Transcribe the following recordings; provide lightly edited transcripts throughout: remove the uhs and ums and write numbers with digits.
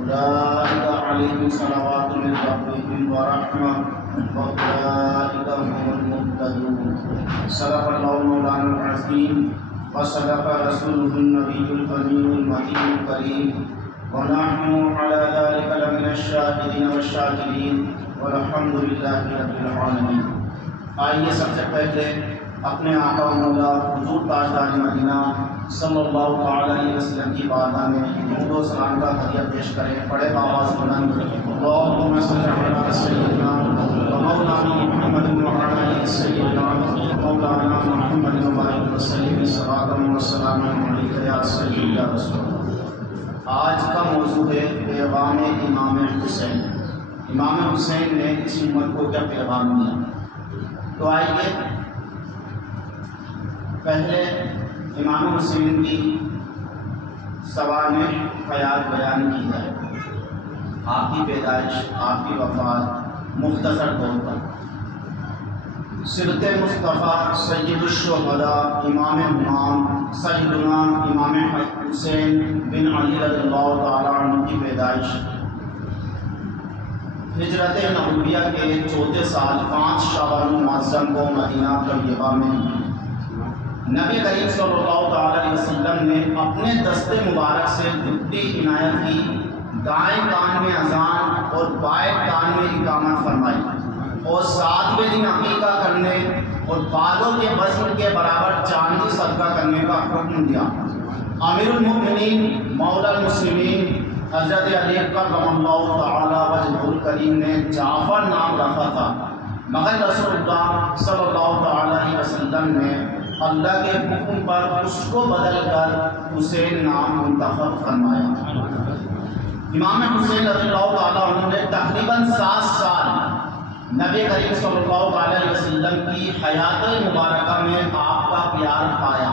أولئك عليهم صلوات من ربهم ورحمة وأولئك هم المهتدون. صدق الله مولانا العظيم وصدق رسوله النبي الكريم المتين الكريم ونحن على ذلك لمن الشاهدين والشاكرين والحمد لله رب العالمین. آئیے سب سے پہلے اپنے آقا و مولا حضور تاجدار مدینہ صلی اللہ تعالی علیہ وسلم کی بارگاہ میں درود و سلام کا ہدیہ پیش کریں. پڑھے آواز بلند اللہم صلی علی سیدنا و مولانا محمد وعلی آل سیدنا مولانا محمد وبارک وسلم صلاۃ و سلام علیک یا سیدی یا رسول اللہ. آج کا موضوع ہے پیغام امام حسین. امام حسین نے اس امت کو کیا پیغام دیا؟ تو آئیے پہلے امام حسین کی سوانح حیات بیان کی جائے. آپ کی پیدائش، آپ کی وفات مختصر طور پر. سیرت مصطفیٰ سید الشہداء امام امام سیدنا امام حسین بن علی رضی اللہ تعالیٰ عنہ کی پیدائش ہجرت نبویہ کے چوتھے سال 5 شعبان المعظم کو مدینہ طیبہ میں نبی کریم صلی اللہ تعالی علیہ وسلم نے اپنے دست مبارک سے دھتی عنایت کی. دائیں کان میں اذان اور بائیں کان میں اقامت فرمائی اور 7ویں دن عقیقہ کرنے اور بالوں کے وزن کے برابر چاندی صدقہ کرنے کا حکم دیا. امیر المؤمنین مولا المسلمین حضرت علی کرم اللہ تعالی وجہہ الکریم نے جعفر نام رکھا تھا، مگر رسول اللہ صلی اللہ تعالی علیہ وسلم نے اللہ کے حکم پر اس کو بدل کر حسین نام منتخب فرمایا. امام حسین رضی اللہ تعالیٰ عنہ نے تقریباً 7 سال نبی کریم صلی اللہ تعالی علیہ وسلم کی حیات مبارکہ میں آپ کا پیار پایا.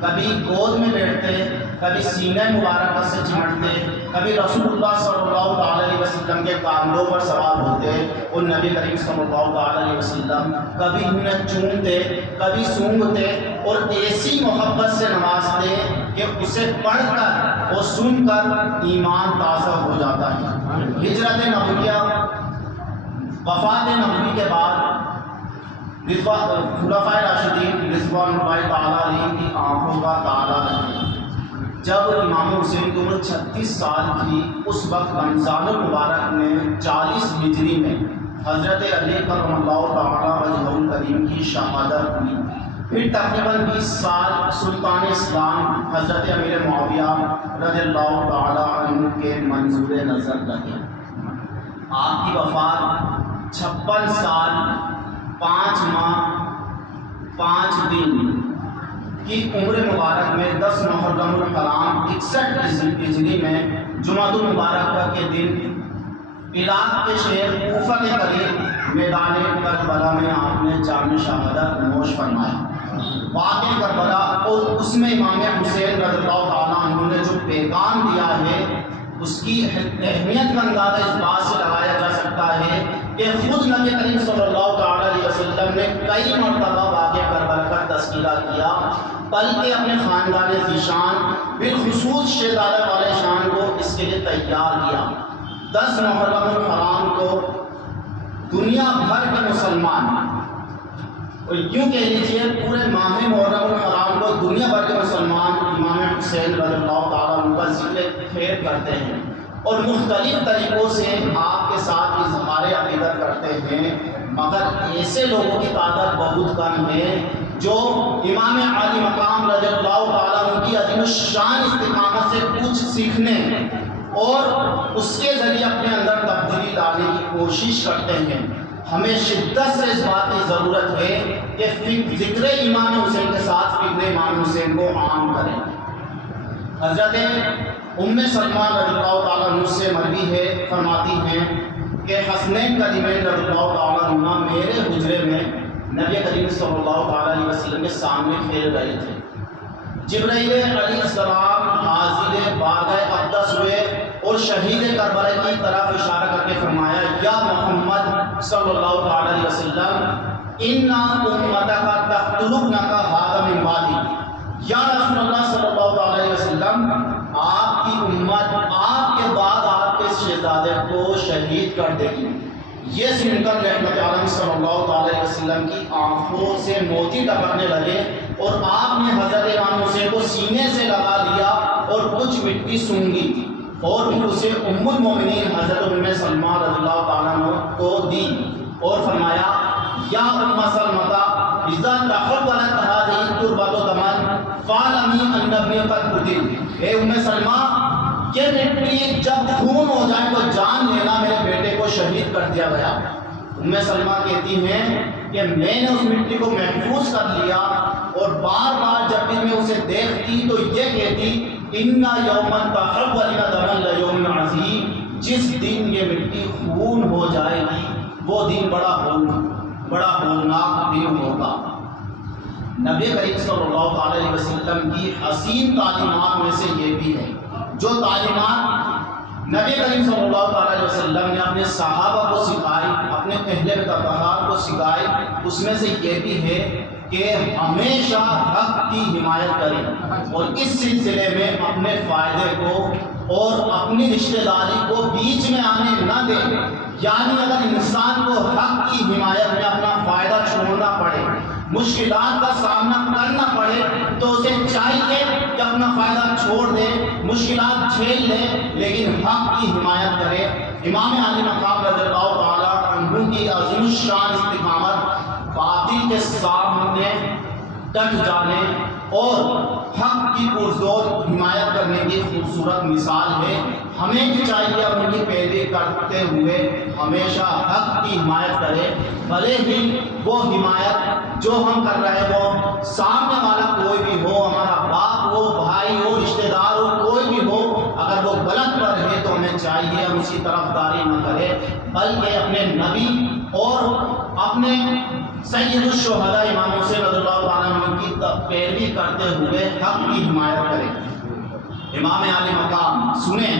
کبھی گود میں بیٹھتے، کبھی سینہ مبارکہ سے چمٹتے، کبھی رسول اللہ صلی اللہ تعالی علیہ وسلم کے کاندھوں پر سوار ہوتے اور نبی کریم صلی اللہ تعالی علیہ وسلم کبھی انہیں چومتے، کبھی سونگھتے اور ایسی محبت سے نوازتے کہ اسے پڑھ کر اور سن کر ایمان تازہ ہو جاتا ہے. ہجرت نبویہ، وفات نبوی کے بعد خلفائے راشدین رضوان اللہ تعالیٰ علیہ کی آنکھوں کا تالا رہے. جب امام حسین کی عمر 36 سال تھی، اس وقت رمضان المبارک میں 40 ہجری میں حضرت علی کرم اللہ تعالیٰ وجہہ الکریم کی شہادت ہوئی. پھر تقریباً 20 سال سلطان اسلام حضرت امیر معاویہ رضی اللہ تعالیٰ عنہ کے منظور نظر رہے. آپ کی وفات 56 سال 5 ماہ 5 دن کی عمر مبارک میں 10 محرم الحرام 61 ہجری میں جمعہ المبارکہ کے دن عراق کے شہر کوفہ کے قریب میدان کربلا میں آپ نے جام شہادت نوش فرمایا. واقع کربلا اور اس میں امام حسین رضی اللہ تعالیٰ عنہ نے جو پیغام دیا ہے اس کی اہمیت کا اندازہ اس بات سے لگایا جا سکتا ہے کہ خود نبی کریم صلی اللہ تعالی علیہ وسلم نے کئی مرتبہ واقع کربلا کا تذکرہ کیا، بلکہ اپنے خاندان ذیشان بالخصوص شہزادہ والے شان کو اس کے لیے تیار کیا. 10 محرم الحرام کو دنیا بھر کے مسلمان، اور یوں کہہ لیجیے پورے ماہ محرم الحرام کو دنیا بھر کے مسلمان امام حسین رضی اللہ تعالیٰ عنہ کا ذکر خیر کرتے ہیں اور مختلف طریقوں سے آپ کے ساتھ اظہار عقیدت کرتے ہیں. مگر ایسے لوگوں کی تعداد بہت کم ہے جو امام عالی مقام رضی اللہ تعالیٰ عنہ کی عظیم الشان استقامت سے کچھ سیکھنے اور اس کے ذریعے اپنے اندر تبدیلی لانے کی کوشش کرتے ہیں. ہمیں شدت سے اس بات کی ضرورت ہے کہ ذکر امام حسین کے ساتھ فکر امام حسین کو عام کریں. حضرت ام سلمہ رضی اللہ تعالیٰ عنہ سے مروی ہے، فرماتی ہیں کہ حسنین کریمین رضی اللہ تعالیٰ عنہ میرے حجرے میں نبی کریم صلی اللہ تعالیٰ علیہ وسلم کے سامنے کھیل رہے تھے. جبرائیل علیہ السلام حاضر بارگاہ اقدس ہوئے اور شہید کربلا کی طرف اشارہ کر کے فرمایا، یا محمد صلی اللہ تعالی علیہ وسلم انا امتک تقتلونک ھذا من بعدی. یا رسول اللہ صلی اللہ تعالی علیہ وسلم آپ کی امت آپ کے بعد آپ اس شہزادے کو شہید کر دے گی۔ یہ سن کر رحمت عالم صلی اللہ تعالی علیہ وسلم کی آنکھوں سے موتی ٹپکنے لگے اور آپ نے حضرت امام حسین کو سینے سے لگا لیا اور کچھ مٹی سونگی اور پھر اسے ام المومنین حضرت ام سلمہ رضی اللہ تعالیٰ عنہ کو دی اور فرمایا یا ام سلمہ اذا تحولت هذه التربة دما فاعلمي ان ابني قد قتل۔ اے ام سلمہ یہ مٹی جب خون ہو جائے تو جان لینا میرے بیٹے کو شہید کر دیا گیا۔ ام سلمہ کہتی ہیں کہ میں نے اس مٹی کو محفوظ کر لیا اور بار بار جب بھی میں اسے دیکھتی تو یہ کہتی اِنَّ يَوْمًا تَحَوَّلَ دَمًا لَيَوْمٍ عَظِيمٍ، جس دن یہ مٹی خون ہو جائے گی وہ دن بڑا ہولناک دن ہوگا۔ نبی کریم صلی اللہ علیہ وسلم کی حسین تعلیمات میں سے یہ بھی ہے، جو تعلیمات نبی کریم صلی اللہ علیہ وسلم نے اپنے صحابہ کو سکھائی، اپنے اہل طبقات کو سکھائی، اس میں سے یہ بھی ہے کہ ہمیشہ حق کی حمایت کریں اور اس سلسلے میں اپنے فائدے کو اور اپنی رشتہ داری کو بیچ میں آنے نہ دیں۔ یعنی اگر انسان کو حق کی حمایت میں اپنا فائدہ چھوڑنا پڑے، مشکلات کا سامنا کرنا پڑے، تو اسے چاہیے کہ اپنا فائدہ چھوڑ دے، مشکلات جھیل لے، لیکن حق کی حمایت کرے۔ امام علی مقام رضی اللہ تعالیٰ عنہ کی عظیم الشان استقامت باطل کے سامنے ڈٹ جانے اور حق کی پرزور حمایت کرنے کی خوبصورت مثال ہے۔ ہمیں بھی چاہیے ان کی پیروی کرتے ہوئے ہمیشہ حق کی حمایت کرے، بھلے ہی وہ حمایت جو ہم کر رہے ہیں وہ سامنے والا کوئی بھی ہو، ہمارا باپ ہو، بھائی ہو، رشتہ دار ہو، کوئی بھی ہو، اگر وہ غلط پر ہے تو ہمیں چاہیے ہم اس کی طرفداری نہ کریں، بلکہ اپنے نبی اور اپنے سید الشہداء امام حسین رضی اللہ تعالیٰ عنہ کی پیروی کرتے ہوئے حق کی حمایت کریں۔ امام علی مقام سنیں،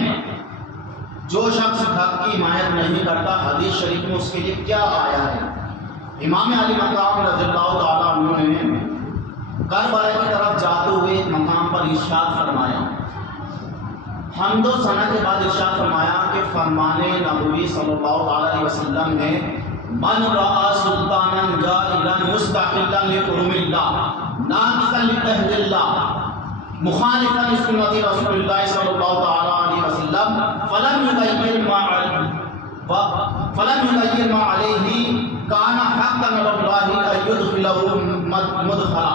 جو شخص حق کی حمایت نہیں کرتا حدیث شریف میں اس کے لیے کیا آیا ہے۔ امام علی مقام رضی اللہ تعالیٰ عنہ نے کربلا کی طرف جاتے ہوئے مقام پر ارشاد فرمایا، حمد و ثنا کے بعد ارشاد فرمایا کہ فرمان نبوی صلی اللہ علیہ وسلم نے من رأى سلطانا جائلا مستحلا لحرم اللہ ناقصا لعہد اللہ مخالفا لسنت رسول اللہ صلی اللہ تعالی علیہ وسلم فلم یغیر ما علیہ کان حقا علی اللہ ان یدخلہ مدخلا۔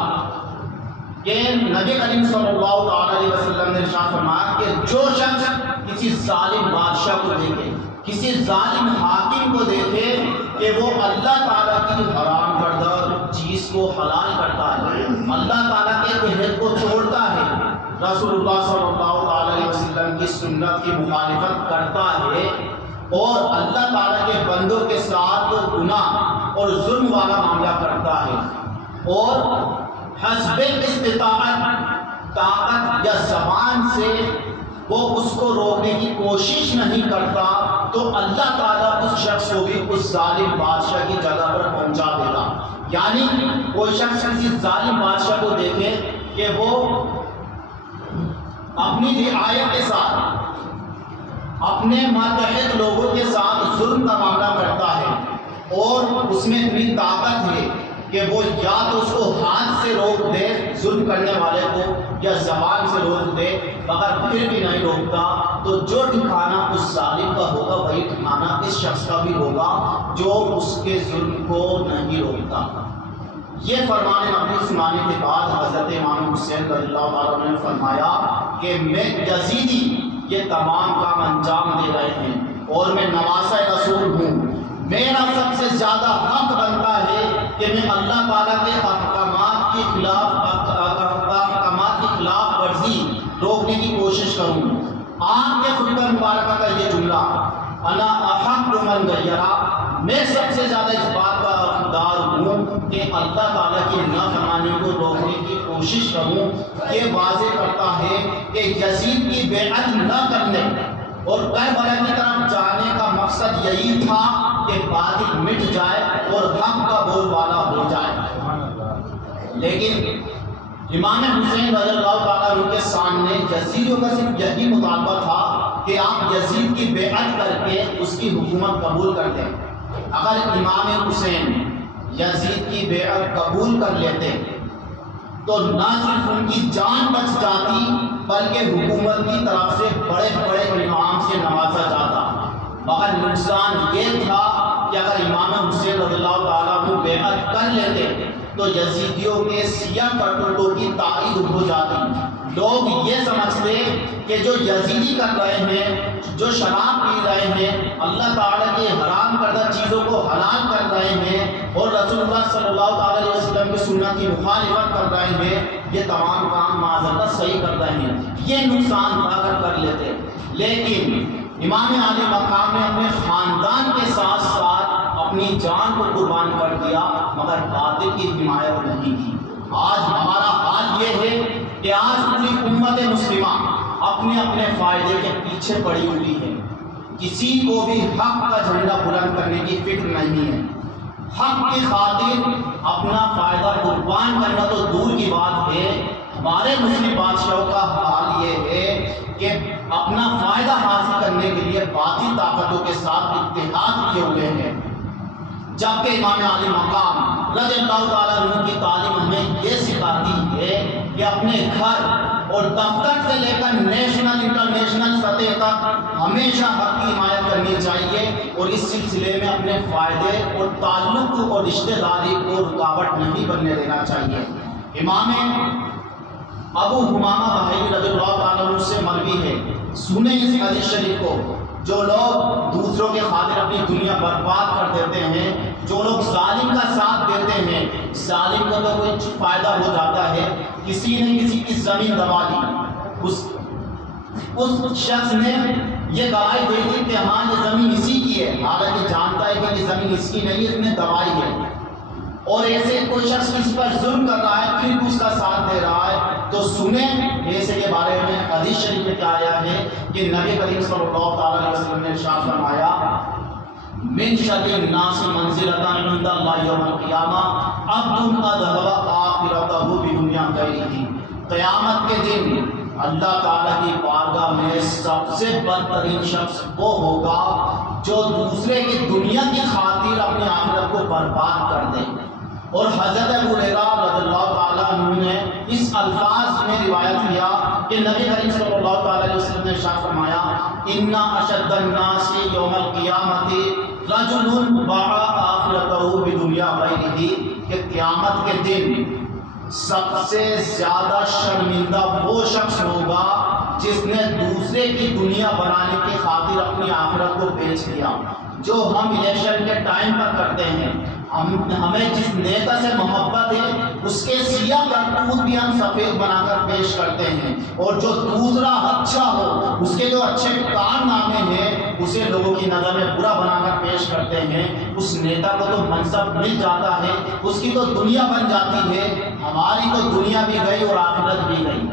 کہ نبی کریم صلی اللہ تعالی علیہ وسلم نے ارشاد فرمایا کہ جو شخص کسی ظالم بادشاح کو دیکھے، کسی ظالم حاکم کو دیکھے کہ وہ اللہ تعالیٰ کی حرام کردہ چیز کو حلال کرتا ہے، اللہ تعالیٰ کے عہد کو توڑتا ہے، رسول اللہ صلی اللہ علیہ وسلم کی سنت کی مخالفت کرتا ہے اور اللہ تعالیٰ کے بندوں کے ساتھ گناہ اور ظلم والا معاملہ کرتا ہے اور حسب استطاعت طاقت یا زبان سے وہ اس کو روکنے کی کوشش نہیں کرتا، تو اللہ تعالیٰ اس شخص کو بھی اس ظالم بادشاہ کی جگہ پر پہنچا دے گا۔ یعنی کوئی شخص کسی ظالم بادشاہ کو دیکھے کہ وہ اپنی رعایت کے ساتھ اپنے ماتحت لوگوں کے ساتھ ظلم کا معاملہ کرتا ہے اور اس میں اتنی طاقت ہے کہ وہ یا تو اس کو ہاتھ سے روک دے ظلم کرنے والے کو یا زبان سے روک دے، اگر پھر بھی نہیں روکتا تو جو ٹھکانہ اس ظالم کا ہوگا وہی ٹھکانہ اس شخص کا بھی ہوگا جو اس کے ظلم کو نہیں روکتا۔ یہ فرمان نبی سنانے کے بعد حضرت امام حسین رضی اللہ تعالیٰ نے فرمایا کہ میں یزیدی یہ تمام کام انجام دے رہے ہیں اور میں نواسہ رسول ہوں، میرا سب سے زیادہ حق بنتا ہے کہ میں اللہ تعالیٰ کے احکامات کی خلاف ورزی روکنے کی کوشش کروں۔ آپ کے خطبہ مبارکہ کا یہ جملہ انا احق من غیرہ، میں سب سے زیادہ اس بات کا حقدار ہوں کہ اللہ تعالیٰ کی نافرمانی کو روکنے کی کوشش کروں، یہ واضح کرتا ہے کہ یزید کی بیعت نہ کرنے اور کربلا کی طرف جانے کا مقصد یہی تھا کہ باطل مٹ جائے اور حق کا بول بالا ہو جائے۔ لیکن امام حسین رضی اللہ تعالیٰ عنہ کے سامنے یزیدیوں کا صرف یہی مطالبہ تھا کہ آپ یزید کی بیعت کر کے اس کی حکومت قبول کر دیں۔ اگر امام حسین یزید کی بیعت قبول کر لیتے تو نہ صرف ان کی جان بچ جاتی بلکہ حکومت کی طرف سے بڑے بڑے انعام سے نوازا جاتا، مگر نقصان یہ تھا کہ اگر امام حسین رضی اللہ تعالیٰ کو بیعت کر لیتے تو یزیدیوں کے سیاہ کرتوتوں کی تائید ہو جاتی۔ لوگ یہ سمجھتے کہ جو یزیدی کر رہے ہیں، جو شراب پی رہے ہیں، اللہ تعالیٰ کے حرام کردہ چیزوں کو حلال کر رہے ہیں اور رسول اللہ صلی اللہ تعالیٰ علیہ وسلم کی سنت کی مخالفت کر رہے ہیں، یہ تمام کام معاذ اللہ صحیح کر رہے ہیں، یہ نقصان اگر کر لیتے۔ لیکن امام عالی مقام نے اپنے خاندان کے ساتھ ساتھ اپنی جان کو قربان کر دیا مگر باطل کی حمایت نہیں کی۔ آج ہمارا حال یہ ہے کہ آج پوری امت مسلمہ اپنے اپنے فائدے کے پیچھے پڑی ہوئی ہے، کسی کو بھی حق کا جھنڈا بلند کرنے کی فکر نہیں ہے۔ حق کی خاطر اپنا فائدہ قربان کرنا تو دور کی بات ہے، ہمارے مسلم بادشاہوں کا حال یہ ہے کہ اپنا فائدہ حاصل کرنے کے لیے باطل طاقتوں کے ساتھ اتحاد کیے ہوئے ہیں، جبکہ امام عالی مقام رضی اللہ تعالیٰ عنہ کی تعلیم ہمیں یہ سکھاتی ہے کہ اپنے گھر اور دفتر سے لے کر نیشنل انٹرنیشنل سطح تک ہمیشہ حق کی حمایت کرنی چاہیے اور اس سلسلے میں اپنے فائدے اور تعلق اور رشتہ داری کو رکاوٹ نہیں بننے دینا چاہیے۔ امام ابو حمامہ بحیری رضی اللہ تعالیٰ عنہ سے مروی ہے، سنیں اس حدیث شریف کو، جو لوگ دوسروں کے خاطر اپنی دنیا برباد کر دیتے ہیں، جو لوگ ظالم کا ساتھ دیتے ہیں، ظالم کو تو کوئی فائدہ ہو جاتا ہے، کسی نے کسی کی زمین دبا دی، اس شخص نے یہ گواہی دے دی کہ ہاں یہ زمین اسی کی ہے، حالانکہ جانتا ہے کہ یہ زمین اس کی نہیں ہے، اس نے دبائی ہے، اور ایسے کوئی شخص کسی پر ظلم کر رہا ہے پھر بھی اس کا ساتھ دے رہا ہے، تو سنیں ایسے کے بارے میں حدیث شریف میں کیا آیا ہے کہ نبی کریم صلی اللہ تعالیٰ علیہ وسلم نے ارشاد فرمایا، من شر الناس منزلۃ عند اللہ یوم القیامہ عبد اذهب آخرتہ بدنیا غیرہ، قیامت کے دن اللہ تعالیٰ کی بارگاہ میں سب سے بدترین شخص وہ ہوگا جو دوسرے کی دنیا کی خاطر اپنی آخرت کو برباد کر دے۔ اور حضرت ابو ہریرہ رضی اللہ تعالیٰ عنہ نے اس الفاظ میں روایت کیا کہ نبی کریم صلی اللہ تعالیٰ علیہ وسلم نے ارشاد فرمایا، ان اشد الناس یوم القیامۃ رجل باع آخرتہ بدنیا غیرہ، کہ قیامت کے دن سب سے زیادہ شرمندہ وہ شخص ہوگا جس نے دوسرے کی دنیا بنانے کی خاطر اپنی آخرت کو بیچ دیا۔ جو ہم الیکشن کے ٹائم پر کرتے ہیں، ہمیں جس نیتا سے محبت ہے اس کے سیاہ کرتوت بھی ہم سفید بنا کر پیش کرتے ہیں، اور جو دوسرا اچھا ہو اس کے جو اچھے کارنامے ہیں اسے لوگوں کی نظر میں برا بنا کر پیش کرتے ہیں۔ اس نیتا کو تو منصب مل جاتا ہے، اس کی تو دنیا بن جاتی ہے، ہماری تو دنیا بھی گئی اور آخرت بھی گئی۔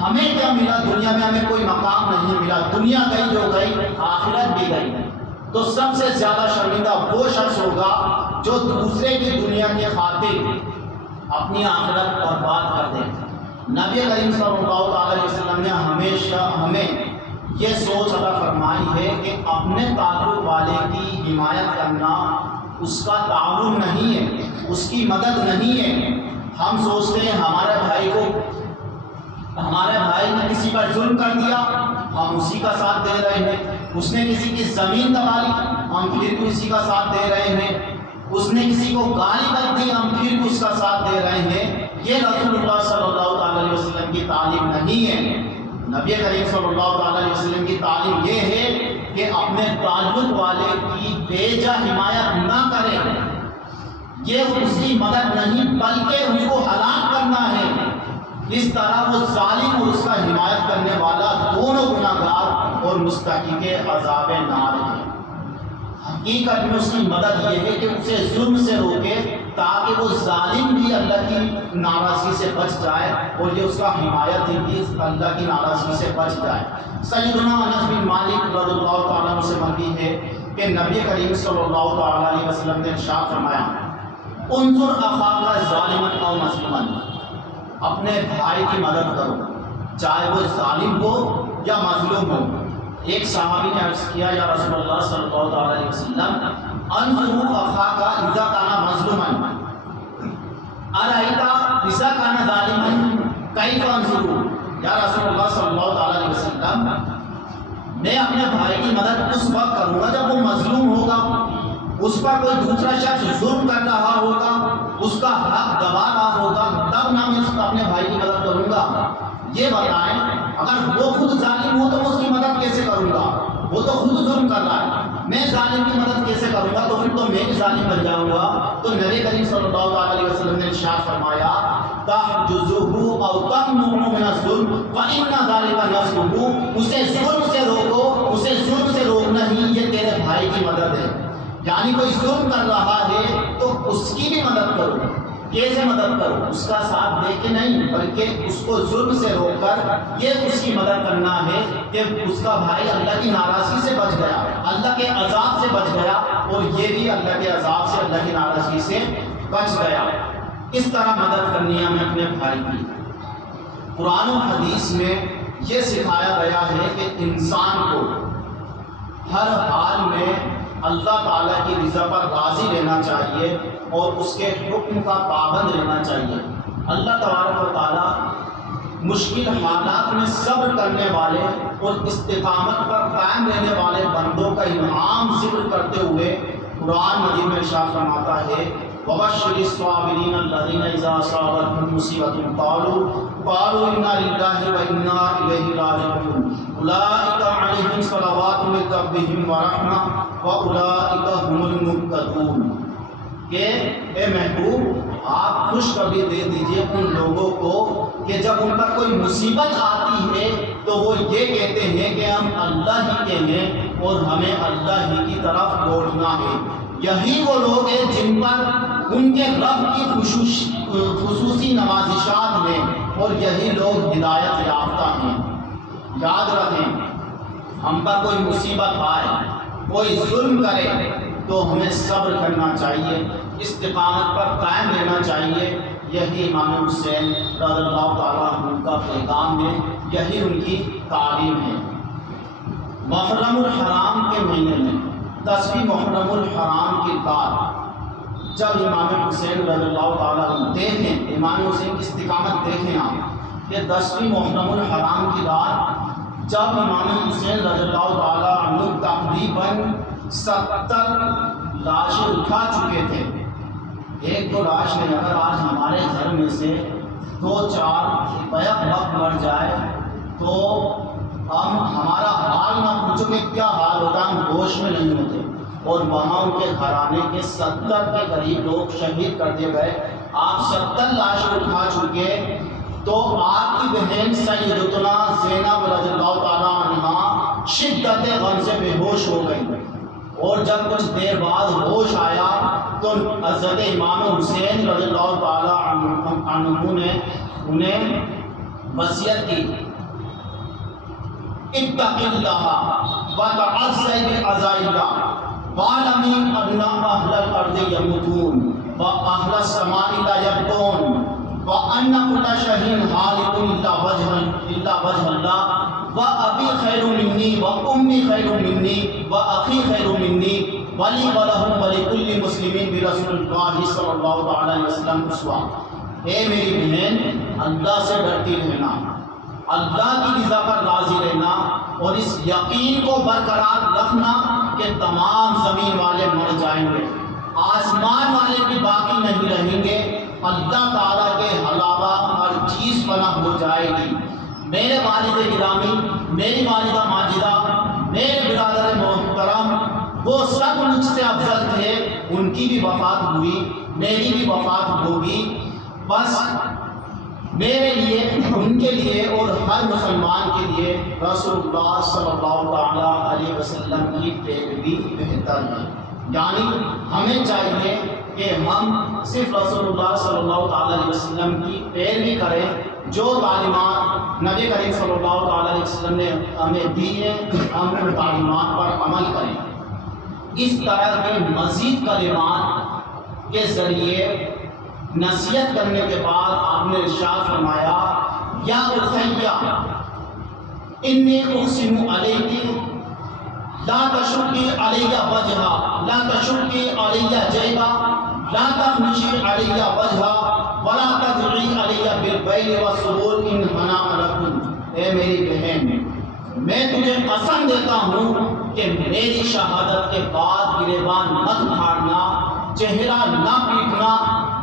ہمیں کیا ملا دنیا میں؟ ہمیں کوئی مقام نہیں ملا، دنیا گئی جو گئی، آخرت بھی گئی۔ تو سب سے زیادہ شرمندہ وہ شخص ہوگا جو دوسرے کی دنیا کی خاطر اپنی آخرت برباد کر دے۔ نبی کریم صلی اللہ تعالیٰ علیہ وسلم نے ہمیشہ ہمیں یہ سوچ عطا فرمائی ہے کہ اپنے تعلق والے کی حمایت کرنا اس کا تعاون نہیں ہے، اس کی مدد نہیں ہے۔ ہم سوچتے ہیں ہمارے بھائی نے کسی پر ظلم کر دیا، ہم اسی کا ساتھ دے رہے ہیں، اس نے کسی کی زمین دبا لی، ہم پھر بھی اسی کا ساتھ دے رہے ہیں، اس نے کسی کو گالی کر دی، ہم پھر بھی اس کا ساتھ دے رہے ہیں۔ یہ رسول اللہ صلی اللہ تعالیٰ علیہ وسلم کی تعلیم نہیں ہے۔ نبی کریم صلی اللہ تعالیٰ علیہ وسلم کی تعلیم یہ ہے کہ اپنے تعلق والے کی بے جا حمایت نہ کریں، یہ اس کی مدد نہیں بلکہ اس کو ہلاک کرنا ہے۔ اس طرح وہ ظالم اور اس کا حمایت کرنے والا دونوں گناہگار اور مستحق عذاب نار ہیں۔ حقیقت میں اس کی مدد یہ ہے کہ اسے ظلم سے روکے تاکہ وہ ظالم بھی اللہ کی ناراضگی سے بچ جائے اور یہ اس کا حمایت بھی اللہ کی ناراضگی سے بچ جائے۔ سیدنا انس بن مالک رضی اللہ تعالیٰ عنہ سے مروی ہے کہ نبی کریم صلی اللہ تعالیٰ علیہ وسلم نے ارشاد فرمایا، انظر اخاک ظالما او مظلوما، اپنے بھائی کی مدد کرو چاہے وہ ظالم ہو یا مظلوم ہو۔ ایک صحابی نے عرض کیا یا رسول اللہ صلی اللہ علیہ وسلم انظروا اخاک اذا کان مظلوما ارأیت اذا کان ظالما کیف انظروا. یا رسول اللہ صلی اللہ علیہ وسلم میں اپنے بھائی کی مدد اس وقت کروں گا جب وہ مظلوم ہوگا، اس پر کوئی دوسرا شخص ظلم کر رہا ہوگا، اس کا حق دبا رہا ہوگا، تب نہ میں اپنے بھائی کی مدد کروں گا. یہ بتائیں اگر وہ خود ظالم ہو تو میں اس کی مدد کیسے کروں گا؟ وہ تو خود ظلم کر رہا ہے، میں ظالم کی مدد کیسے کروں گا؟ تو پھر تو میں بھی ظالم بن جاؤں گا. تو نبی کریم صلی اللہ علیہ وسلم نے ارشاد فرمایا تحجزه او تمنعه من الظلم فإن ذلك نصره. اسے ظلم سے روکو، اسے ظلم سے روکنا ہی یہ تیرے بھائی کی مدد ہے. یعنی کوئی ظلم کر رہا ہے تو اس کی بھی مدد کرو. کیسے مدد کرو؟ اس کا ساتھ دے کے نہیں، بلکہ اس کو ظلم سے روک کر یہ اس کی مدد کرنا ہے کہ اس کا بھائی اللہ کی ناراضگی سے بچ گیا، اللہ کے عذاب سے بچ گیا، اور یہ بھی اللہ کے عذاب سے، اللہ کی ناراضگی سے بچ گیا. اس طرح مدد کرنی ہے ہمیں اپنے بھائی کی. قرآن و حدیث میں یہ سکھایا گیا ہے کہ انسان کو ہر حال میں اللہ تعالیٰ کی رضا پر راضی رہنا چاہیے اور اس کے حکم کا پابند رہنا چاہیے. اللہ تبارک و تعالیٰ مشکل حالات میں صبر کرنے والے اور استقامت پر قائم رہنے والے بندوں کا انعام ذکر کرتے ہوئے قرآن مجید میں ارشاد فرماتا ہے وَبَشِّرِ الصَّابِرِينَ الَّذِينَ إِذَا أَصَابَتْهُمْ مُصِيبَةٌ قَالُوا إِنَّا لِلَّهِ وَإِنَّا إِلَيْهِ رَاجِعُونَ أُولَٰئِكَ عَلَيْهِمْ صَلَوَاتٌ مِّن رَّبِّهِمْ وَرَحْمَةٌ وَأُولَٰئِكَ هُمُ الْمُهْتَدُونَ. کہ اے محبوب آپ خوشخبری دے دیجئے ان لوگوں کو کہ جب ان پر کوئی مصیبت آتی ہے تو وہ یہ کہتے ہیں کہ ہم اللہ ہی کے ہیں اور ہمیں اللہ ہی کی طرف لوٹنا ہے. یہی وہ لوگ ہیں جن پر ان کے رب کی خصوصی نوازشات ہیں اور یہی لوگ ہدایت یافتہ ہیں. یاد رکھیں ہم پر کوئی مصیبت آئے، کوئی ظلم کرے تو ہمیں صبر کرنا چاہیے، استقامت پر قائم رہنا چاہیے. یہی امام حسین رضی اللہ تعالیٰ عنہ کا پیغام ہے، یہی ان کی تعلیم ہے. محرم الحرام کے مہینے میں 10ویں محرم الحرام کی رات جب امام حسین رضی اللہ تعالیٰ عنہ دیکھیں، امام حسین کی استقامت دیکھیں آپ کہ 10ویں محرم الحرام کی رات جب امام حسین رضی اللہ تعالیٰ عنہ تقریباً 70 لاشیں اٹھا چکے تھے. ایک دو لاش نہیں، اگر آج ہمارے گھر میں سے 2-4 بیک وقت مر جائے تو ہمارا حال نہ پوچھو کہ کیا حال ہوتا، ہم ہوش میں نہیں ہوتے. اور وہاں ان کے گھرانے کے 70 کے قریب لوگ شہید کر دیے گئے. آپ 70 لاشیں اٹھا چکے تو آپ کی بہن سیدتنا زینب رضی اللہ تعالیٰ عنہا شدت غم سے بے ہوش ہو گئی، اور جب کچھ دیر بعد ہوش آیا تو حضرت امام حسین رضی اللہ تعالیٰ عنہ نے انہیں وصیت کی اتق اللہ وتعصی بعزائک واعلم ان اهل الارض يموتون واهل السماء لا يبقون وان كل شيء هالك الا وجه الله وابي خير مني وامي خير مني واخي خير مني ولي ولهم ولكل مسلم برسول الله صلی اللہ علیہ وسلم اسوہ. اے میری بہن اللہ سے ڈرتی رہنا، اللہ کی رضا پر راضی رہنا اور اس یقین کو برقرار رکھنا کہ تمام زمین والے مر جائیں گے، آسمان والے بھی باقی نہیں رہیں گے، اللہ تعالیٰ کے علاوہ ہر چیز فنا ہو جائے گی. میرے والد گرامی، میری والدہ ماجدہ، میرے برادر محترم، وہ سب مجھ سے افضل تھے، ان کی بھی وفات ہوئی، میری بھی وفات ہوگی. بس میرے لیے، ان کے لیے اور ہر مسلمان کے لیے رسول اللہ صلی اللہ تعالیٰ علیہ وسلم کی پیروی بہتر ہے. یعنی ہمیں چاہیے کہ ہم صرف رسول اللہ صلی اللہ تعالیٰ علیہ وسلم کی پیروی کریں، جو تعلیمات نبی کریم صلی اللہ تعالیٰ علیہ وسلم نے ہمیں دی ہیں ہم ان تعلیمات پر عمل کریں. اس طرح کے مزید کلمات کے ذریعے نصیحت کرنے کے بعد آپ نے ارشاد فرمایا یا اخیہ انی اقسم علیک لا تشقی علیہ وجہا، لا تشقی علیہ جیبا، لا تخمشی علیہ وجہا، ولا تدعی علیہ بالبیل والسرور ان ہنا لکم۔ اے میری بہن، میں تجھے قسم دیتا ہوں کہ میری شہادت کے بعد گریبان مت پھاڑنا، چہرہ نہ پیٹنا،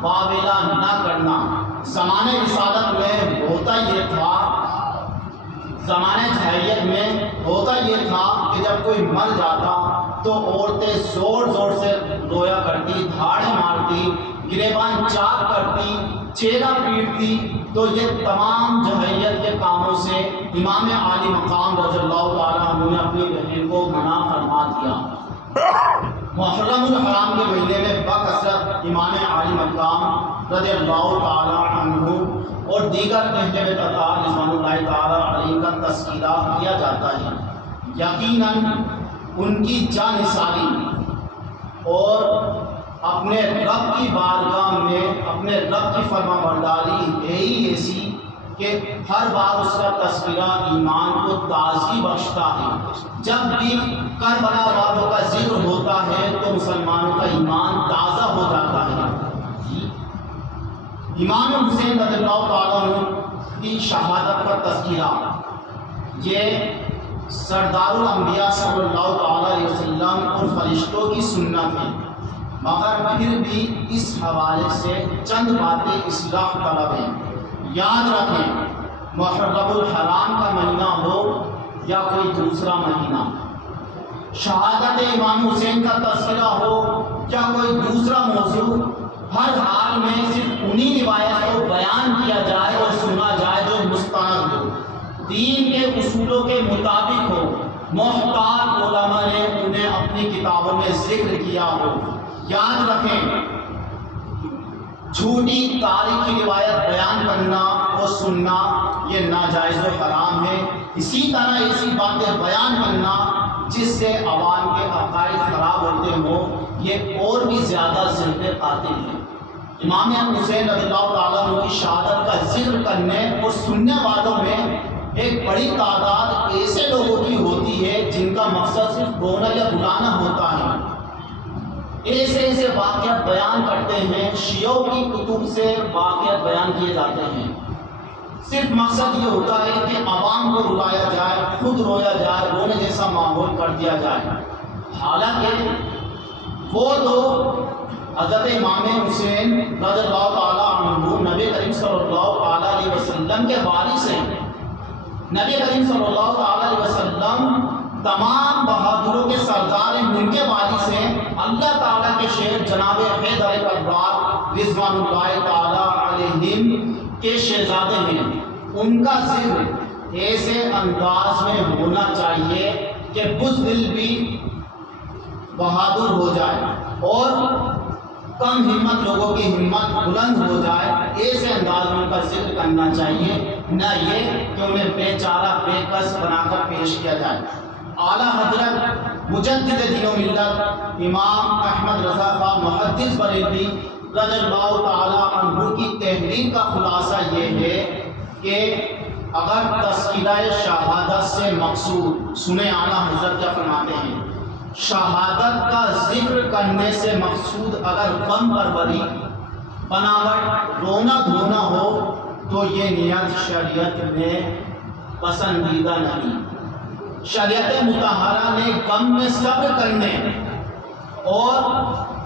واویلا نہ کرنا۔ زمانے رسالت میں ہوتا یہ تھا، زمانے جاہلیت میں ہوتا یہ تھا کہ جب کوئی مر جاتا تو عورتیں زور زور سے رویا کرتی، دھاڑیں مارتی، گریبان چاک کرتی، چہرہ پیٹتی۔ تو یہ تمام جاہلیت کے کاموں سے امام عالی مقام رضی اللہ تعالیٰ عنہ نے اپنی بہن کو منع فرما دیا۔ محرم الحرام کے مہینے میں بکثرت امام عالی مقام رضی اللہ تعالیٰ عنہ اور دیگر اہل بیت اطہار رضوان اللہ تعالیٰ علیہ کا تذکرہ کیا جاتا ہے۔ یقیناً ان کی جانثاری اور اپنے رب کی بارگاہ میں اپنے رب کی فرما برداری ہے ہی ایسی کہ ہر بار اس کا تذکرہ ایمان کو تازگی بخشتا ہے۔ جب بھی کربلا والوں کا ذکر ہوتا ہے تو مسلمانوں کا ایمان تازہ ہو جاتا ہے۔ امام حسین رضی اللہ تعالیٰ عنہ کی شہادت کا تذکرہ یہ سردار الانبیاء صلی اللہ تعالیٰ علیہ وسلم اور فرشتوں کی سنت ہے، مگر پھر بھی اس حوالے سے چند باتیں اصلاح طلب ہیں۔ یاد رکھیں، محرم الحرام کا مہینہ ہو یا کوئی دوسرا مہینہ، شہادت امام حسین کا تذکرہ ہو یا کوئی دوسرا موضوع، ہر حال میں صرف انہی روایت کو بیان کیا جائے اور سنا جائے جو مستند ہو، دین کے اصولوں کے مطابق ہو، محتاط علماء نے انہیں اپنی کتابوں میں ذکر کیا ہو۔ یاد رکھیں، جھوٹی تاریخی روایت بیان کرنا اور سننا یہ ناجائز و حرام ہے۔ اسی طرح ایسی باتیں بیان کرنا جس سے عوام کے عقائد خراب ہوتے ہوں یہ اور بھی زیادہ ذمہ قاتل ہے۔ امام حسین رضی اللہ تعالیٰ عنہ کی شہادت کا ذکر کرنے اور سننے والوں میں ایک بڑی تعداد ایسے لوگوں کی ہوتی ہے جن کا مقصد صرف رونا یا بلانا ہوتا ہے۔ ایسے واقعات بیان کرتے ہیں، شیعوں کی کتب سے واقعات بیان کیے جاتے ہیں، صرف مقصد یہ ہوتا ہے کہ عوام کو رلایا جائے، خود رویا جائے، رونے جیسا ماحول کر دیا جائے۔ حالانکہ وہ تو حضرت امام حسین رضی اللہ تعالیٰ عنہ نبی کریم صلی اللہ تعالیٰ علیہ وسلم کے وارث ہیں۔ نبی کریم صلی اللہ تعالیٰ علیہ وسلم تمام بہادروں کے سردار ہیں، ان کے وارث ہیں۔ اللہ تعالیٰ کے شیر جناب حیدر کرار رضوان اللہ تعالیٰ علیہم کے شہزادے ہیں۔ ان کا ذکر ایسے انداز میں ہونا چاہیے کہ بزدل بھی بہادر ہو جائے اور کم ہمت لوگوں کی ہمت بلند ہو جائے، ایسے انداز میں ان کا ذکر کرنا چاہیے، نہ یہ کہ انہیں بے چارہ بے کس بنا کر پیش کیا جائے۔ اعلیٰ حضرت مجدد دین و ملت امام احمد رضا خان محدث بریلوی رضی اللہ تعالیٰ عنہ کی تحریر کا خلاصہ یہ ہے کہ اگر تذکرہ شہادت سے مقصود، سنیں اعلیٰ حضرت کیا فرماتے ہیں، شہادت کا ذکر کرنے سے مقصود اگر غم پروری، بناوٹ، رونا دھونا ہو تو یہ نیت شریعت میں پسندیدہ نہیں۔ شریعت مطہرہ نے غم میں صبر کرنے اور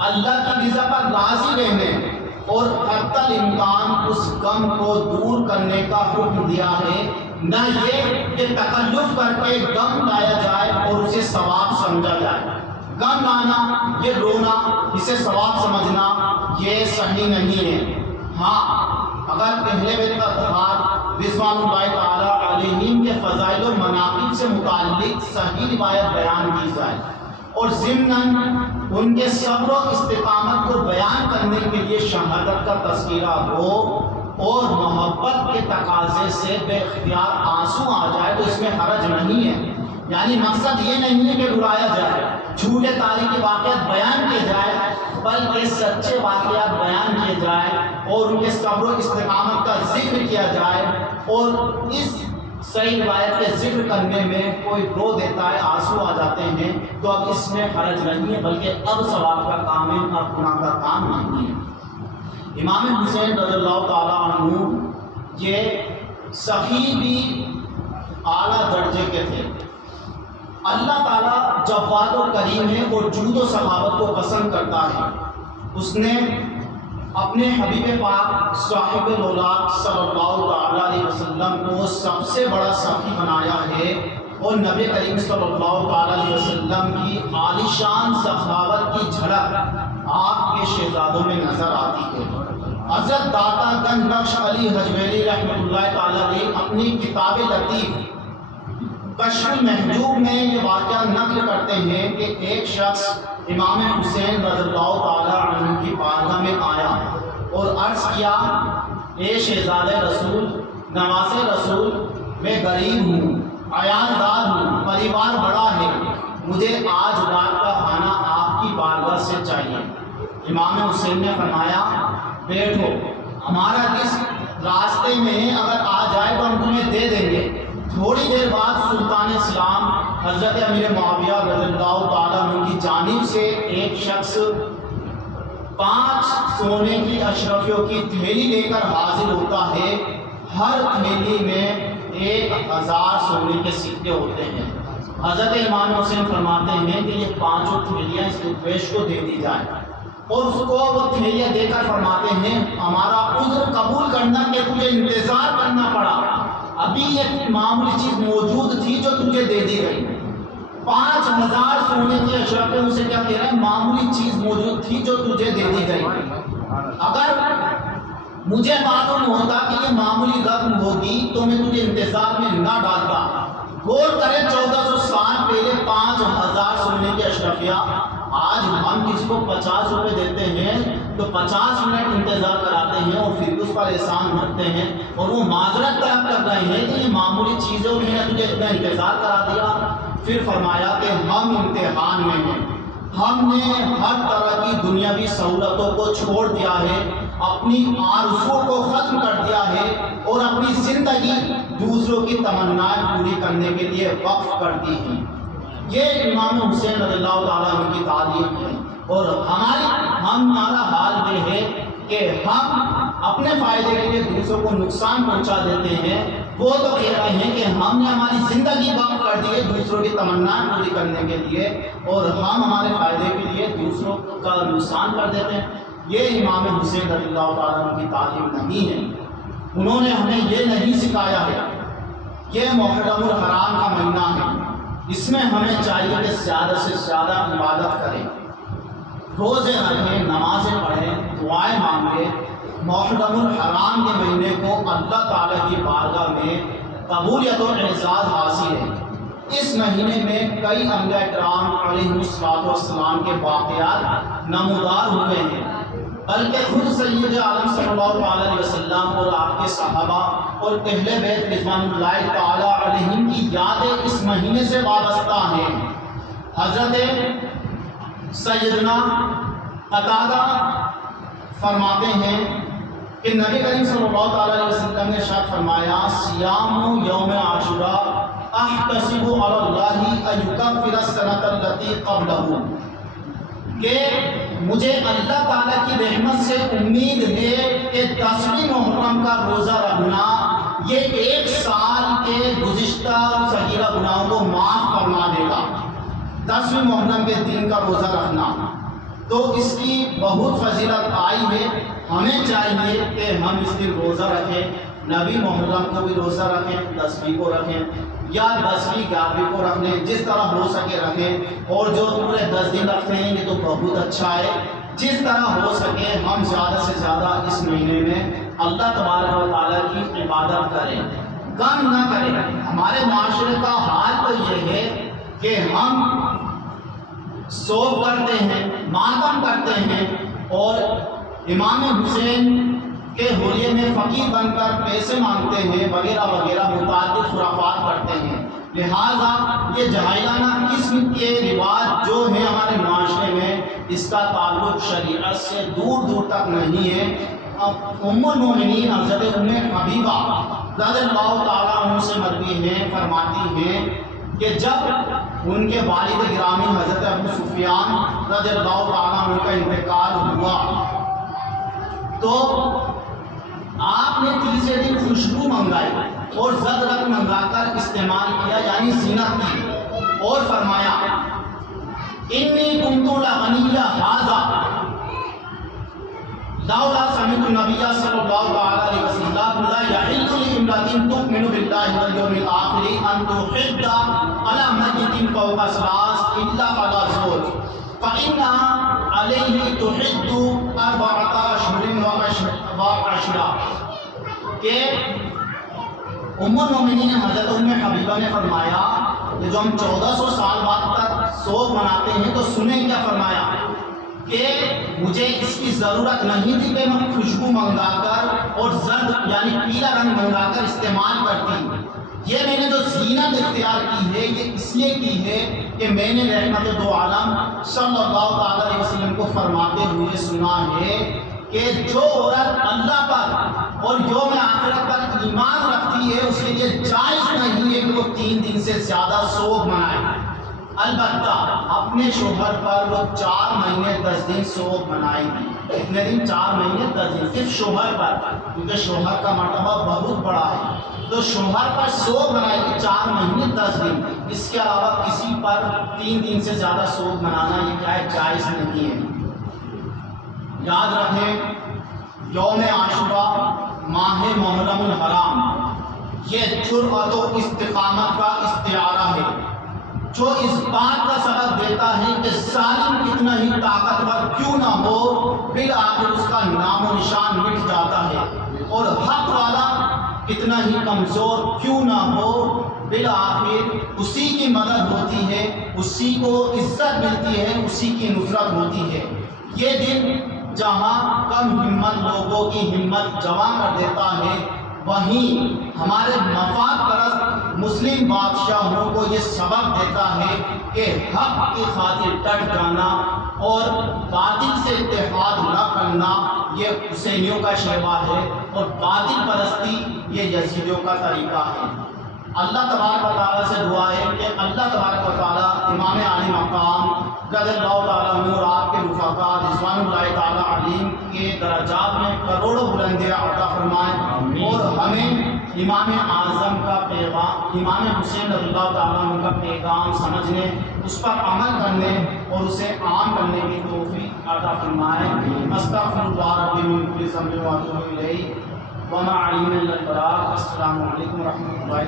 اللہ کی رضا پر راضی رہنے اور حتی الامکان اس غم کو دور کرنے کا حکم دیا ہے، نہ یہ کہ تکلف کر کے غم لایا جائے اور اسے ثواب سمجھا جائے۔ غم لانا، یہ رونا، اسے ثواب سمجھنا یہ صحیح نہیں ہے۔ ہاں، اگر اہل بیت اطہار رضوان اللہ تعالیٰ علیہم کے فضائل و مناقب سے متعلق صحیح روایت بیان کی جائے اور ضمناً ان کے صبر و استقامت کو بیان کرنے کے لیے شہادت کا تذکرہ ہو اور محبت کے تقاضے سے بے اختیار آنسو آ جائے تو اس میں حرج نہیں ہے۔ یعنی مقصد یہ نہیں ہے کہ رلایا جائے، جھوٹے تاریخی واقعات بیان کیے جائے، بلکہ سچے واقعات بیان کیے جائے اور ان کے صبر و استقامت کا ذکر کیا جائے۔ اور اس صحیح روایت کے ذکر کرنے میں کوئی رو دیتا ہے، آنسو آ جاتے ہیں، تو اب اس میں حرج نہیں ہے، بلکہ اب ثواب کا کام ہے، اب گناہ کا کام نہیں ہے۔ امام حسین رضی اللہ تعالیٰ عنہ یہ سخی بھی اعلیٰ درجے کے تھے۔ اللہ تعالیٰ جواد و کریم ہے اور جود و سخاوت کو پسند کرتا ہے۔ اس نے اپنے حبیب پاک صاحب الاولاد صلی اللہ تعالیٰ علیہ وسلم کو سب سے بڑا سخی بنایا ہے، اور نبی کریم صلی اللہ تعالیٰ علیہ وسلم کی عالیشان سخاوت کی جھلک آپ کے شہزادوں میں نظر آتی ہے۔ حضرت داتا گنج بخش علی حجویری رحمۃ اللہ تعالیٰ علیہ اپنی کتاب لطیف کشف المحجوب میں یہ واقعہ نقل کرتے ہیں کہ ایک شخص امام حسین رضی اللہ تعالیٰ عنہ کی بارگاہ میں آیا اور عرض کیا، اے شہزاد رسول، نواز رسول، میں غریب ہوں، عیال دار ہوں، پریوار بڑا ہے، مجھے آج رات کا کھانا آپ کی بارگاہ سے چاہیے۔ امام حسین نے فرمایا، بیٹھو، ہمارا رزق راستے میں ہے، اگر آ جائے تو ہم تمہیں دے دیں گے۔ تھوڑی دیر بعد سلطان اسلام حضرت امیر معاویہ رضی اللہ تعالیٰ عنہ کی جانب سے ایک شخص 5 سونے کی اشرفیوں کی تھیلی لے کر حاضر ہوتا ہے۔ ہر تھیلی میں 1000 سونے کے سکے ہوتے ہیں۔ حضرت امام حسین فرماتے ہیں کہ یہ 5 تھیلیاں اس درویش کو دے دی جائیں، اور اس کو وہ تھیلیاں دے کر فرماتے ہیں، ہمارا عذر قبول کرنا کہ تجھے انتظار کرنا پڑا، ابھی ایک معمولی چیز موجود تھی جو تجھے دے دی گئی۔ 5000 سونے کی اشرفیں اسے کیا کہہ رہے ہیں، معمولی چیز موجود تھی جو تجھے دے دی گئی۔ اگر مجھے معلوم ہوتا کہ یہ معمولی رقم ہوگی تو میں تجھے انتظار میں نہ ڈالتا۔ غور کریں، 1400 سال پہلے 5000 سونے کی اشرفیہ، آج ہم کسی کو 50 روپے دیتے ہیں تو 50 منٹ انتظار کراتے ہیں اور پھر اس پر احسان رکھتے ہیں، اور وہ معذرت طلب کر رہے ہیں کہ یہ معمولی چیز ہے اور میں نے تجھے اتنا انتظار کرا دیا۔ پھر فرمایا کہ ہم امتحان میں ہیں، ہم نے ہر طرح کی دنیاوی سہولتوں کو چھوڑ دیا ہے، اپنی آرزوؤں کو ختم کر دیا ہے، اور اپنی زندگی دوسروں کی تمنائیں پوری کرنے کے لیے وقف کر دی ہیں۔ یہ امام حسین رضی اللہ تعالیٰ عنہ کی تعلیم ہے، اور ہمارا حال یہ ہے کہ ہم اپنے فائدے کے لیے دوسروں کو نقصان پہنچا دیتے ہیں۔ وہ تو کہہ رہے ہیں کہ ہم نے ہماری زندگی وقف کر دی ہے دوسروں کی تمنائیں پوری کرنے کے لیے، اور ہم ہمارے فائدے کے لیے دوسروں کا نقصان کر دیتے ہیں۔ یہ امام حسین رضی اللہ تعالیٰ عنہ کی تعلیم نہیں ہے۔ انہوں نے ہمیں یہ نہیں سکھایا ہے۔ یہ محرم الحرام کا مہینہ ہے، اس میں ہمیں چاہیے کہ زیادہ سے زیادہ عبادت کریں، روزے رکھیں، نمازیں پڑھیں، دعائیں مانگیں۔ محرم الحرام کے مہینے کو اللہ تعالیٰ کی بارگاہ میں قبولیت و اعزاز حاصل ہے۔ اس مہینے میں کئی انبیاء کرام علیہ السلام کے واقعات نمودار ہوئے ہیں، بلکہ خود سید عالم صلی اللہ علیہ وسلم اور آپ کے صحابہ اور اہل بیت رضوان اللہ تعالی علیہم کی یادیں اس مہینے سے وابستہ ہیں۔ حضرت سیدنا قتادہ فرماتے ہیں کہ نبی کریم صلی اللہ تعالی علیہ وسلم نے ارشاد فرمایا، صیام یوم عاشوراء احتسب علی اللہ ان یکفر السنۃ التي قبلہ، کہ مجھے اللہ تعالیٰ کی رحمت سے امید ہے کہ 10ویں محرم کا روزہ رکھنا یہ 1 سال کے گزشتہ صغیرہ گناہوں کو معاف فرما دے گا۔ 10ویں محرم کے دن کا روزہ رکھنا تو اس کی بہت فضیلت آئی ہے۔ ہمیں چاہیے کہ ہم اس دن روزہ رکھیں، نبی محرم کو بھی روزہ رکھیں، 10ویں کو رکھیں یا 10ویں 11ویں کو رکھ لیں، جس طرح ہو سکے رکھیں، اور جو پورے 10 دن رکھتے ہیں یہ تو بہت اچھا ہے۔ جس طرح ہو سکے ہم زیادہ سے زیادہ اس مہینے میں اللہ تبارک و تعالیٰ کی عبادت کریں، کم نہ کریں۔ ہمارے معاشرے کا حال تو یہ ہے کہ ہم سوگ کرتے ہیں، ماتم کرتے ہیں، اور امام حسین کے حلیے میں فقیر بن کر پیسے مانگتے ہیں وغیرہ وغیرہ متعدد خرافات کرتے ہیں۔ لہٰذا یہ جاہلانہ قسم کے رواج جو ہیں ہمارے معاشرے میں، اس کا تعلق شریعت سے دور دور تک نہیں ہے۔ ام المومنین حضرت ام حبیبہ رضی اللہ تعالیٰ عنہ سے مروی ہیں، فرماتی ہیں کہ جب ان کے والد گرامی حضرت ابو سفیان رضی اللہ تعالیٰ عنہ کا انتقال ہوا تو آپ نے تیسرے دن خوشبو منگائی اور زغرت منگا کر استعمال کیا، یعنی زینت کی، اور فرمایا انی کنت لغنی ھذا لولا سمعت النبی صلی اللہ علیہ وسلم لا یحل لامرأۃ تؤمن باللہ والیوم الآخر ان تحد علی میت فوق ثلاث الا علی زوج فإنها علیہ تحد 4 اشہر وعشرا، کہ ام المؤمنین حضرت ام حبیبہ نے فرمایا کہ جو ہم 1400 سال بعد تک سوگ مناتے ہیں تو سنیں کیا فرمایا کہ مجھے اس کی ضرورت نہیں تھی کہ میں خوشبو منگا کر اور زرد یعنی پیلا رنگ منگا کر استعمال کرتی، یہ میں نے جو زینت اختیار کی ہے یہ اس لیے کی ہے کہ میں نے رحمت دو عالم صلی اللہ علیہ وسلم کو فرماتے ہوئے سنا ہے کہ جو عورت اللہ پر اور یوم آخرت پر ایمان رکھتی ہے اس کے لیے جائز نہیں ہے کہ وہ 3 دن سے زیادہ سوگ منائے، البتہ اپنے شوہر پر وہ 4 مہینے 10 دن سوگ منائے گی۔ کتنے دن؟ 4 مہینے 10 دن، صرف شوہر پر، کیونکہ شوہر کا مرتبہ بہت بڑا ہے، تو شوہر پر سوگ منائے گی 4 مہینے 10 دن، اس کے علاوہ کسی پر 3 دن سے زیادہ سوگ منانا یہ کیا ہے؟ جائز نہیں ہے۔ یاد رکھیں یوم عاشوراء ماہ محرم الحرام یہ جرأت و استقامت کا استعارہ ہے، جو اس بات کا سبب دیتا ہے کہ ظالم کتنا ہی طاقتور کیوں نہ ہو بالآخر اس کا نام و نشان مٹ جاتا ہے، اور حق والا کتنا ہی کمزور کیوں نہ ہو بالآخر اسی کی مدد ہوتی ہے، اسی کو عزت ملتی ہے، اسی کی نصرت ہوتی ہے۔ یہ دن جہاں کم ہمت لوگوں کی ہمت جمع کر دیتا ہے، وہیں ہمارے مفاد پرست مسلم بادشاہوں کو یہ سبق دیتا ہے کہ حق کی خاطر ڈٹ جانا اور باطل سے اتحاد نہ کرنا یہ حسینیوں کا شیوا ہے، اور باطل پرستی یہ یزیدیوں کا طریقہ ہے۔ اللہ تبارک و تعالیٰ سے دعا ہے کہ اللہ تبارک و تعالیٰ امام علی مقام رضی اللہ تعالیٰ عنہ اور آپ کے رفقاء رضوان اللہ تعالیٰ علیہم کے درجات میں کروڑوں بلندیاں عطا فرمائیں، اور ہمیں امام اعظم کا پیغام، امام حسین رضی اللہ تعالیٰ عنہ کا پیغام سمجھنے، اس پر عمل کرنے اور اسے عام کرنے کی توفیق عطا فرمائیں۔ استغفر اللہ ربی من کل ذنب و اتوب الیہ وما علینا الا البلاغ۔ السلام علیکم و رحمۃ اللہ۔